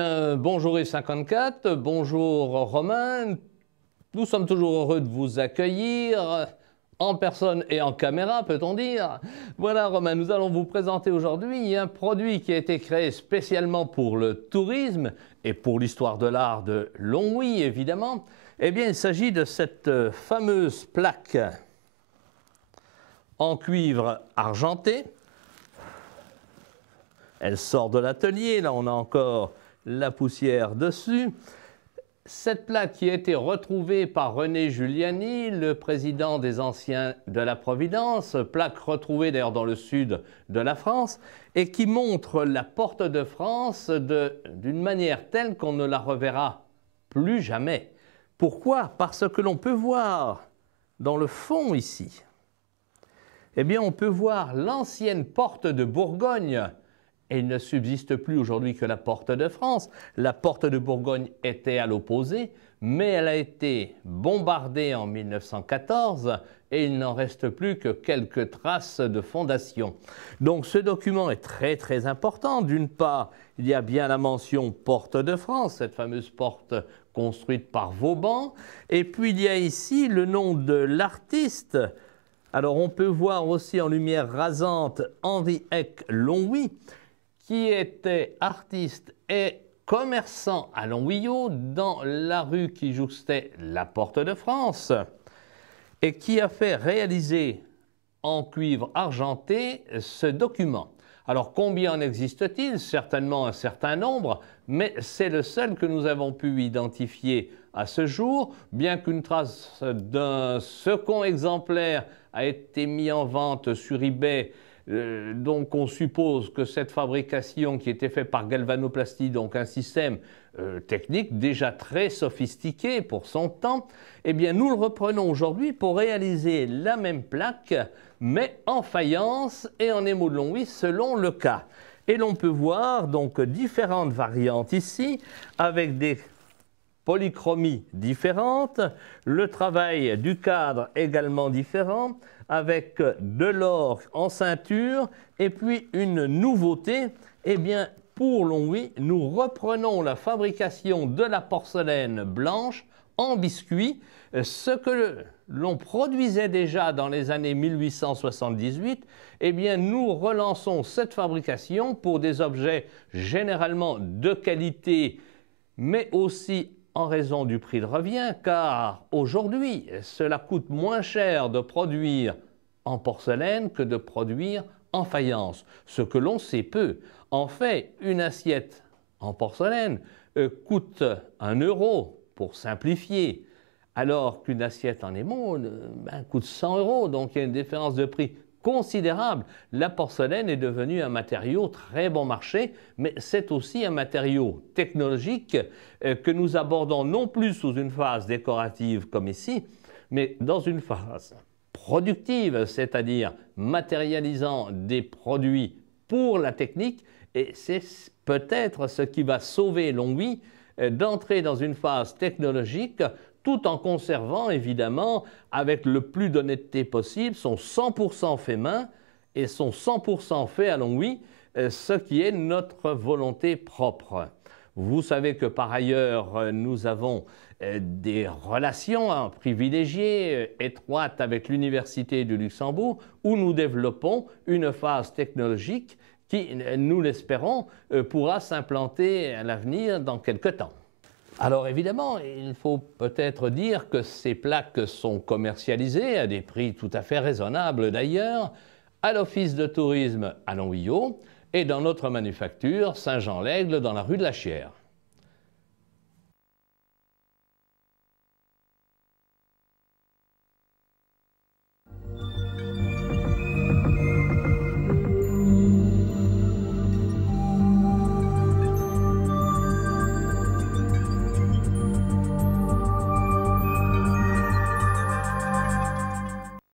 bien, bonjour Yves54, bonjour Romain. Nous sommes toujours heureux de vous accueillir, en personne et en caméra, peut-on dire. Voilà Romain, nous allons vous présenter aujourd'hui un produit qui a été créé spécialement pour le tourisme et pour l'histoire de l'art de Longwy, évidemment. Eh bien, il s'agit de cette fameuse plaque en cuivre argenté. Elle sort de l'atelier, là on a encore la poussière dessus. Cette plaque qui a été retrouvée par René Giuliani, le président des Anciens de la Providence, plaque retrouvée d'ailleurs dans le sud de la France, et qui montre la porte de France d'une manière telle qu'on ne la reverra plus jamais. Pourquoi? Parce que l'on peut voir dans le fond ici, eh bien on peut voir l'ancienne porte de Bourgogne. Et il ne subsiste plus aujourd'hui que la porte de France. La porte de Bourgogne était à l'opposé, mais elle a été bombardée en 1914 et il n'en reste plus que quelques traces de fondation. Donc ce document est très important. D'une part, il y a bien la mention porte de France, cette fameuse porte construite par Vauban. Et puis il y a ici le nom de l'artiste. Alors on peut voir aussi en lumière rasante Henri Eck Longwy, qui était artiste et commerçant à Longwyot, dans la rue qui jouxtait la Porte de France, et qui a fait réaliser en cuivre argenté ce document. Alors combien en existe-t-il? Certainement un certain nombre, mais c'est le seul que nous avons pu identifier à ce jour, bien qu'une trace d'un second exemplaire a été mis en vente sur eBay. Donc on suppose que cette fabrication qui était faite par galvanoplastie, donc un système technique déjà très sophistiqué pour son temps, eh bien nous le reprenons aujourd'hui pour réaliser la même plaque, mais en faïence et en émaux de Longwy selon le cas. Et l'on peut voir donc différentes variantes ici, avec des polychromies différentes, le travail du cadre également différent, avec de l'or en ceinture, et puis une nouveauté, eh bien pour Longwy, nous reprenons la fabrication de la porcelaine blanche en biscuit, ce que l'on produisait déjà dans les années 1878, eh bien nous relançons cette fabrication pour des objets généralement de qualité, mais aussi en raison du prix de revient, car aujourd'hui, cela coûte moins cher de produire en porcelaine que de produire en faïence, ce que l'on sait peu. En fait, une assiette en porcelaine coûte 1 € pour simplifier, alors qu'une assiette en émaux coûte 100 €, donc il y a une différence de prix considérable. La porcelaine est devenue un matériau très bon marché, mais c'est aussi un matériau technologique que nous abordons non plus sous une phase décorative comme ici, mais dans une phase productive, c'est-à-dire matérialisant des produits pour la technique, et c'est peut-être ce qui va sauver Longwy d'entrer dans une phase technologique tout en conservant évidemment avec le plus d'honnêteté possible son 100% fait main et son 100% fait à Longwy, ce qui est notre volonté propre. Vous savez que par ailleurs nous avons des relations privilégiées, étroites avec l'Université du Luxembourg, où nous développons une phase technologique qui, nous l'espérons, pourra s'implanter à l'avenir dans quelque temps. Alors évidemment, il faut peut-être dire que ces plaques sont commercialisées à des prix tout à fait raisonnables d'ailleurs, à l'Office de tourisme à Longwyot et dans notre manufacture Saint-Jean-l'Aigle dans la rue de la Chière.